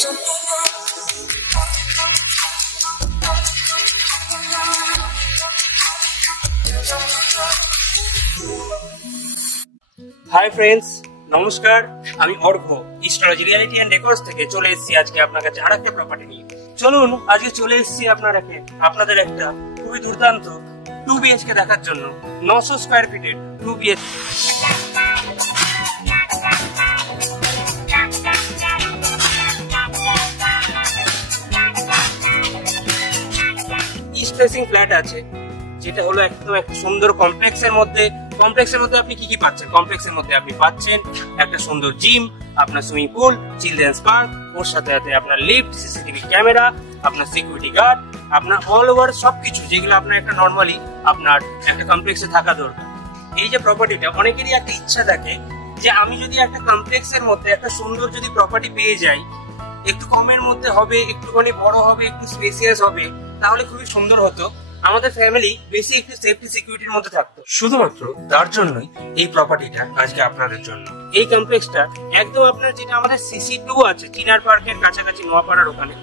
Hi friends, নমস্কার। আমি অর্ঘ ইস্ট্রোলজি reality and records থেকে চলে এসেছি আজকে আপনার কাছে আরেকটা প্রপার্টি নিয়ে। চলুন আজকে চলে এসেছি আপনাদের একটা খুবই দুর্দান্ত 2 BHK দেখার জন্য। 900 স্কয়ার ফিটের 2 BHK। ইস্ট ফেসিং ফ্ল্যাট আছে, যেটা হলো একদম একটা সুন্দর কমপ্লেক্সের মধ্যে আপনি কি পাচ্ছেন? কমপ্লেক্সের মধ্যে আপনি পাচ্ছেন একটা সুন্দর জিম, আপনার সুইমিং পুল, চিলড্রেন্স পার্ক, ওর সাথে সাথে আপনার লিফট, সিসিটিভি ক্যামেরা, আপনার সিকিউরিটি গার্ড, আপনার অল ওভার সবকিছু যেগুলো আপনার একটা নর্মালি আপনার একটা কমপ্লেক্সে থাকা দরকার। এই যে প্রপার্টিটা, অনেকেরই একটা ইচ্ছা থাকে যে আমি যদি একটা কমপ্লেক্সের মধ্যে একটা সুন্দর যদি প্রপার্টি পেয়ে যাই, একটু কমের মধ্যে হবে, একটুখানি বড় হবে, একটু স্পেসিয়াস হবে, তাহলে খুবই সুন্দর হতো। আমাদের ফ্যামিলি বেশি একটু সেফটি সিকিউরিটির মধ্যে থাকতো। শুধুমাত্র তার জন্যই এই প্রপার্টিটা আজকে আপনাদের জন্য। এই কমপ্লেক্সটা একদম আপনার যেটা আমাদের CC2 আছে, চিনার পার্কের কাছাকাছি, নোয়াপাড়ার ওখানে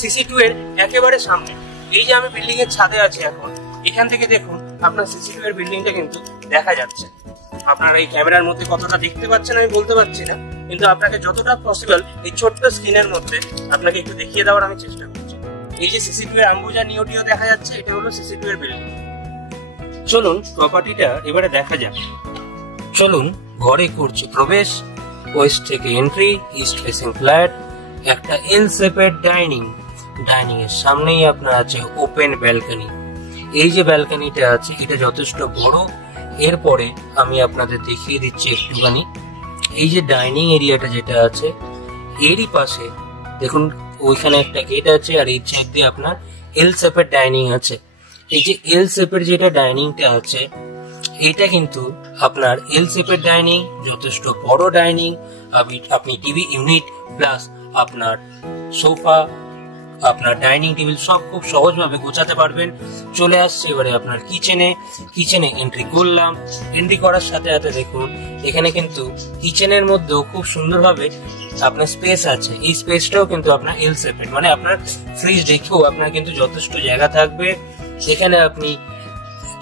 CC2 এর একেবারে সামনে। এই যে আমি বিল্ডিং এর ছাদে আছি এখন, এখান থেকে দেখুন আপনার CC2 এর বিল্ডিংটা কিন্তু দেখা যাচ্ছে। আপনারা এই ক্যামেরার মধ্যে কতটা দেখতে পাচ্ছেন আমি বলতে পারছি না, কিন্তু আপনাকে যতটা পসিবল এই ছোট্ট স্ক্রিনের মধ্যে আপনাকে একটু দেখিয়ে দেওয়ার আমি চেষ্টা করছি। এই যে CC2 এর আম্বুজা নিওটিও দেখা যাচ্ছে, এটা হলো CC2 এর বিল্ডিং। চলুন প্রপার্টিটা এবারে দেখা যাক। চলুন ঘরে করছি প্রবেশ। ওয়েস্ট থেকে এন্ট্রি, ইস্ট ফেসিং ফ্ল্যাট, একটা এল শেপের ডাইনিং এর সামনেই আপনার আছে ওপেন ব্যালকনি। এই যে ব্যালকনিটা আছে এটা যথেষ্ট বড়। এরপরে আমি আপনাদের দেখিয়ে দিচ্ছি একটুখানি এই যে ডাইনিং এরিয়াটা যেটা আছে, এরই পাশে দেখুন ওইখানে একটা গেট আছে, আর এই সাইড দিয়ে আপনার এল শেপের ডাইনিং আছে। এই যে এল শেপের যেটা ডাইনিংটা আছে, এটা কিন্তু আপনার এল শেপের ডাইনিং, যথেষ্ট বড় ডাইনিং। আপনি টিভি ইউনিট প্লাস আপনার সোফা, আপনার ডাইনিং টেবিল সব খুব সহজভাবে গোছাতে পারবেন। চলে আসছে এবারে আপনার কিচেনে এন্ট্রি করলাম। এন্ট্রি করার সাথে সাথে দেখুন এখানে কিন্তু কিচেনের মধ্যেও খুব সুন্দরভাবে আপনার স্পেস আছে। এই স্পেসটাও কিন্তু আপনার এল শেপের, মানে আপনার ফ্রিজ রেখেও আপনার কিন্তু যথেষ্ট জায়গা থাকবে। এখানে আপনি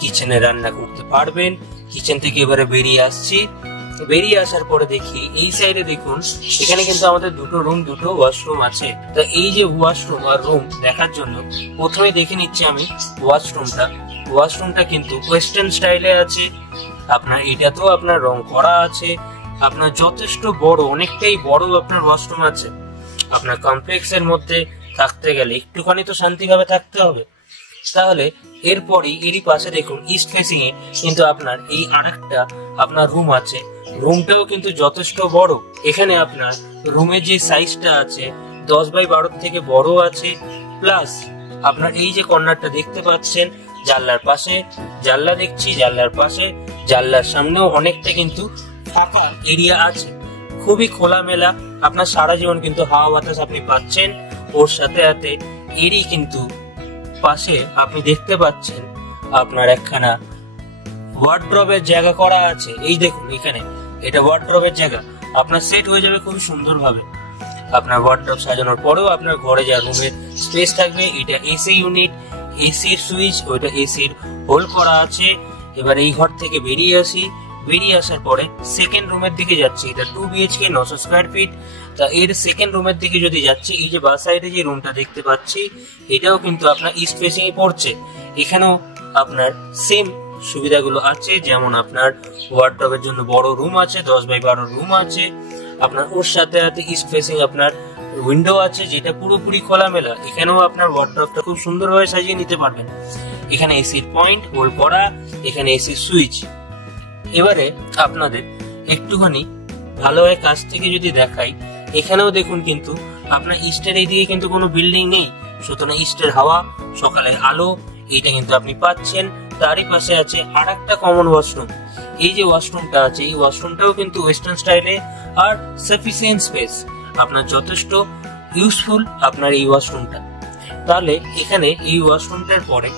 কিচেনে রান্না করতে পারবেন। কিচেন থেকে এবারে বেরিয়ে আসার পরে দেখি এই সাইডে দেখুন এখানে কিন্তু আমাদের দুটো রুম, দুটো ওয়াশরুম আছে। তো এই যে ওয়াশরুম আর রুম দেখার জন্য প্রথমে দেখে নিচ্ছি আমি ওয়াশরুমটা কিন্তু ওয়েস্টার্ন স্টাইলে আছে। আপনার এটাতেও আপনার রং করা আছে। আপনার যথেষ্ট বড়, অনেকটাই বড় আপনার ওয়াশরুম আছে। আপনার কমপ্লেক্সের মধ্যে থাকতে গেলে একটুখানি তো শান্তিভাবে থাকতে হবে। তাহলে এরই পাশে দেখুন ইস্ট ফেসিং এ কিন্তু আপনার এই আরেকটা আপনার রুম আছে। রুমটাও কিন্তু যথেষ্ট বড়। এখানে আপনার রুমের যে সাইজটা আছে 10x12 থেকে বড় আছে। প্লাস আপনার এই যে কর্নারটা দেখতে পাচ্ছেন, জানলার পাশে জানলা দেখছি, জানলার পাশে জানলার সামনেও অনেকটা কিন্তু ফাঁকা এরিয়া আছে। খুবই খোলামেলা, আপনার সারা জীবন কিন্তু হাওয়া বাতাস আপনি পাচ্ছেন। ওর সাথে সাথে এরই কিন্তু পাশে আপনি দেখতে পাচ্ছেন আপনার একখানা ওয়ার্ড্রবের জায়গা করা আছে। এই দেখুন এখানে এটা ওয়ার্ড্রবের জায়গা, আপনার সেট হয়ে যাবে খুব সুন্দরভাবে। আপনার ওয়ার্ড্রব সাজানোর পরেও আপনার ঘরে যা রুমের স্পেস থাকবে। এটা এসি ইউনিট, এসির সুইচ, ওইটা এসির হোল্ড করা আছে। এবার এই ঘর থেকে বেরিয়ে আসার পরে সেকেন্ড রুমের দিকে যাচ্ছি। এটা 2 BHK 900 স্কয়ার ফিট। তা এর সেকেন্ড রুমের দিকে যদি যাচ্ছি, এই যে বাঁ সাইডে যে রুমটা দেখতে পাচ্ছি এটাও কিন্তু আপনার ইস্ট ফেসিং এ পড়ছে। এখানেও আপনার সেম সুবিধাগুলো আছে, যেমন আপনার ওয়ার্ডরোবের জন্য বড় রুম আছে, 10x12 রুম আছে। আপনার ওর সাথে সাথে ইস্ট ফেসিং আপনার উইন্ডো আছে, যেটা পুরোপুরি খোলামেলা। এখানেও আপনার ওয়ার্ডরোবটা খুব সুন্দরভাবে সাজিয়ে নিতে পারবেন। এখানে এসির পয়েন্ট হোল্ড করা, এখানে এসির সুইচ। এবারে আপনাদের একটুখানি ভালোভাবে কাছ থেকে যদি দেখাই, এখানেও দেখুন কিন্তু আপনার ইস্টের এইদিকে কিন্তু কোনো বিল্ডিং নেই, সুতরাং ইস্টের হাওয়া, সকালের আলো এইটা কিন্তু আপনি পাচ্ছেন। তারই পাশে আছে আর একটা কমন ওয়াশরুম। এই যে ওয়াশরুমটা আছে, এই ওয়াশরুমটাও কিন্তু ওয়েস্টার্ন স্টাইলে আর সাফিসিয়েন্ট স্পেস, আপনার যথেষ্ট ইউজফুল আপনার এই ওয়াশরুমটা। তাহলে এখানে এই ওয়াশরুমটার পরে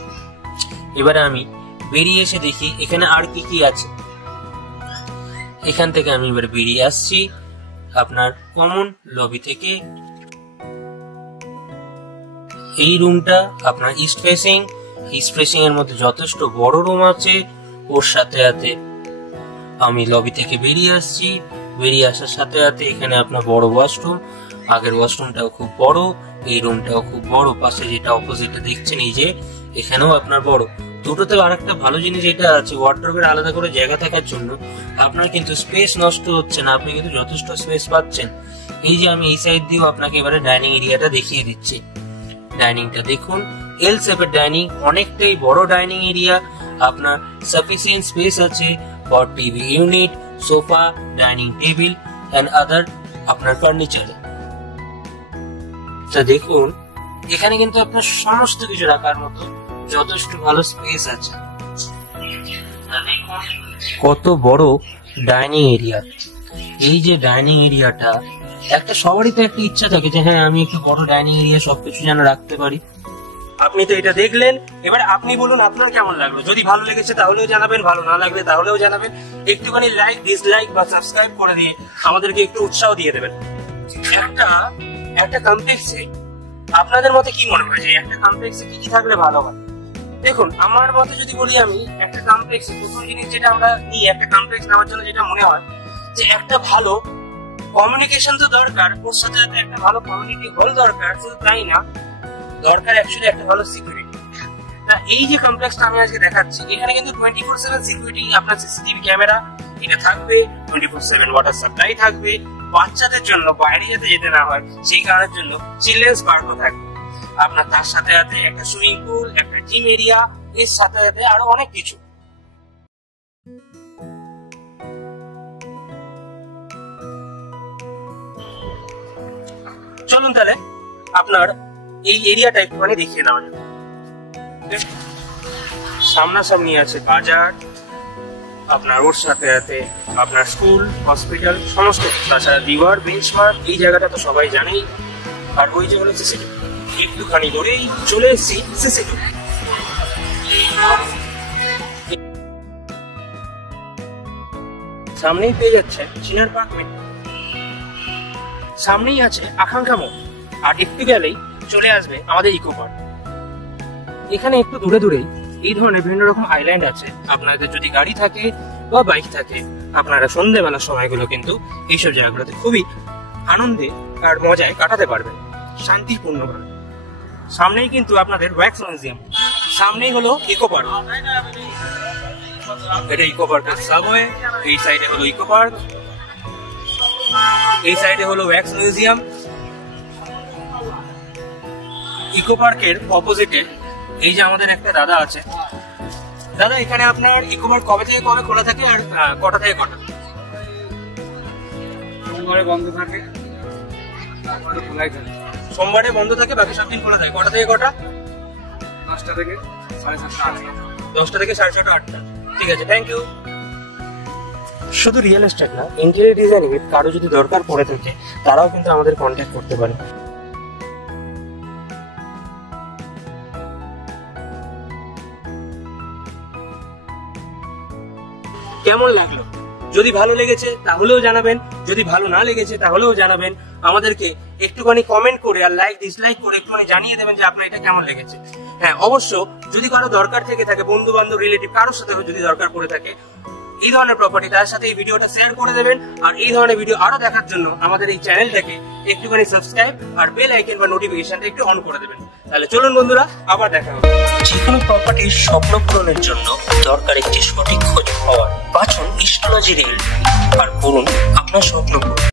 এবারে আমি বেরিয়ে এসে দেখি এখানে আর কি কি আছে। এখান থেকে আমি এবার বেরিয়ে আসছি আপনার কমন লবি থেকে। এই রুমটা আপনার ইস্ট ফেসিং এর মধ্যে যথেষ্ট বড় রুম আছে। ওর সাথে সাথে আমি লবি থেকে বেরিয়ে আসছি, বেরিয়ে আসার সাথে সাথে এখানে আপনার বড় ওয়াশরুম, আগের ওয়াশরুমটাও খুব বড়, এই রুমটাও খুব বড়, পাশে যেটা অপোজিটে দেখছেন এই যে এখানেও আপনার বড়। দুটোতে আরেকটা ভালো জিনিস এটা আছে, ওয়ার্ডরোবের আলাদা করে জায়গা থাকার জন্য আপনার কিন্তু স্পেস নষ্ট হচ্ছে না, আপনি কিন্তু যথেষ্ট স্পেস পাচ্ছেন। এই যে আমি এই সাইড দিয়েও আপনাকে এবারে ডাইনিং এরিয়াটা দেখিয়ে দিচ্ছি। ডাইনিংটা দেখুন, এল শেপের ডাইনিং, অনেকটাই বড় ডাইনিং এরিয়া, আপনার সাফিসিয়েন্ট স্পেস আছে for TV unit, sofa, dining table and other আপনার ফার্নিচার। তা দেখুন এখানে কিন্তু আপনার সমস্ত কিছু রাখার মতো যথেষ্ট ভালো স্পেস আছে। কত বড় ডাইনিং এরিয়া। এই যে ডাইনিং এরিয়াটা, একটা সবারই তো একটা ইচ্ছা থাকে যে হ্যাঁ আমি একটু বড় ডাইনিং এরিয়া সবকিছু যেন রাখতে পারি। আপনি তো এটা দেখলেন, এবার আপনি বলুন আপনার কেমন লাগলো। যদি ভালো লেগেছে তাহলেও জানাবেন, ভালো না লাগলে তাহলেও জানাবেন। একটুখানি লাইক, ডিসলাইক বা সাবস্ক্রাইব করে দিয়ে আমাদেরকে একটু উৎসাহ দিয়ে দেবেন। একটা কমপ্লেক্সে আপনাদের মতে কি মনে হয় যে একটা কমপ্লেক্সে কি কি থাকলে ভালো হয়? দেখুন আমার মতে যদি বলি, আমি একটা কমপ্লেক্সে প্রথম জিনিস যেটা আমরা নিই, একটা কমপ্লেক্স নেওয়ার জন্য যেটা মনে হয় যে একটা ভালো কমিউনিকেশন তো দরকার, ওর সাথে সাথে একটা ভালো কমিউনিটি হল দরকার। শুধু তাই না, দরকার অ্যাকচুয়ালি একটা ভালো সিকিউরিটি। এই যে কমপ্লেক্সটা আমি আজকে দেখাচ্ছি, এখানে কিন্তু 24/7 সিকিউরিটি, আপনার সিসিটিভি ক্যামেরা এটা থাকবে, 24/7 ওয়াটার সাপ্লাই থাকবে, বাচ্চাদের জন্য বাইরে যাতে যেতে না হয় সেই কারণের জন্য চিলড্রেন্স পার্কও থাকবে আপনার, তার সাথে সাথে একটা সুইমিং পুল, একটা জিম এরিয়া, এর সাথে সাথে আরো অনেক কিছু। চলুন তাহলে আপনার এই এরিয়াটা একটুখানি দেখিয়ে নেওয়া যাবে। সামনাসামনি আছে বাজার, আপনার ওর সাথে সাথে আপনার স্কুল, হসপিটাল সমস্ত, তাছাড়া রিভার, বেঞ্চমার্ক, এই জায়গাটা তো সবাই জানেই। আর ওই যে হলো সিসিটিভি, একটুখানি ধরেই চলে এসেছি সিসিটিভি। সামনেই পেয়ে যাচ্ছে চিনার পার্ক, সামনেই আছে আকাঙ্ক্ষা মোড়, আর একটু গেলেই চলে আসবে আমাদের ইকো পার্ক। এখানে একটু দূরে দূরেই এই ধরনের বিভিন্ন রকম আইল্যান্ড আছে। আপনাদের যদি গাড়ি থাকে বা বাইক থাকে, আপনারা সন্ধ্যেবেলার সময়গুলো কিন্তু এইসব জায়গাগুলোতে খুবই আনন্দে আর মজায় কাটাতে পারবেন, শান্তিপূর্ণভাবে। সামনেই কিন্তু আপনাদের ওয়্যাক্স মিউজিয়াম, সামনেই হলো ইকো পার্ক। এটা ইকো পার্কের সাবওয়ে, এই সাইডে হলো ইকো পার্ক, এই সাইডে হলো ওয়্যাক্স মিউজিয়াম। ইকো পার্কের অপোজিটে এই যে আমাদের একটা দাদা আছে। দাদা, এখানে আপনার ইকো পার্ক কবে থেকে কবে খোলা থাকে আর কটা থেকে কটা? সোমবারে বন্ধ থাকে, সোমবারে বন্ধ থাকে, বাকি সব দিন খোলা থাকে। কটা থেকে কটা? 10টা থেকে 7:30, 8টা। 10টা থেকে 6:30, 8টা। ঠিক আছে, থ্যাংক ইউ। শুধু রিয়েল এস্টেট না, ইন্টেরিয়র ডিজাইনিং এর কারো যদি দরকার পড়ে থাকে তারাও কিন্তু আমাদের কন্ট্যাক্ট করতে পারে। কেমন লাগলো? যদি ভালো লেগেছে তাহলেও জানাবেন, যদি ভালো না লেগেছে তাহলেও জানাবেন। আমাদেরকে একটুখানি কমেন্ট করে আর লাইক ডিসলাইক করে একটুখানি জানিয়ে দেবেন যে আপনার এটা কেমন লেগেছে। হ্যাঁ, অবশ্য যদি কারো দরকার থেকে থাকে, বন্ধু বান্ধব, রিলেটিভ কারোর সাথে যদি দরকার পড়ে থাকে এই ধরনের প্রপার্টি, তার সাথে এই ভিডিওটা শেয়ার করে দেবেন। আর এই ধরনের ভিডিও আরো দেখার জন্য আমাদের এই চ্যানেলটাকে একটুখানি সাবস্ক্রাইব আর বেল আইকন বা নোটিফিকেশনটা একটু অন করে দেবেন। তাহলে চলুন বন্ধুরা, আবার দেখা হবে। যেকোনো প্রপার্টির স্বপ্ন পূরণের জন্য দরকার একটি সঠিক খোঁজ পাওয়ার। বাছুন ইস্টোলজি রিয়েলটি আর করুন আপনার স্বপ্ন পূরণ।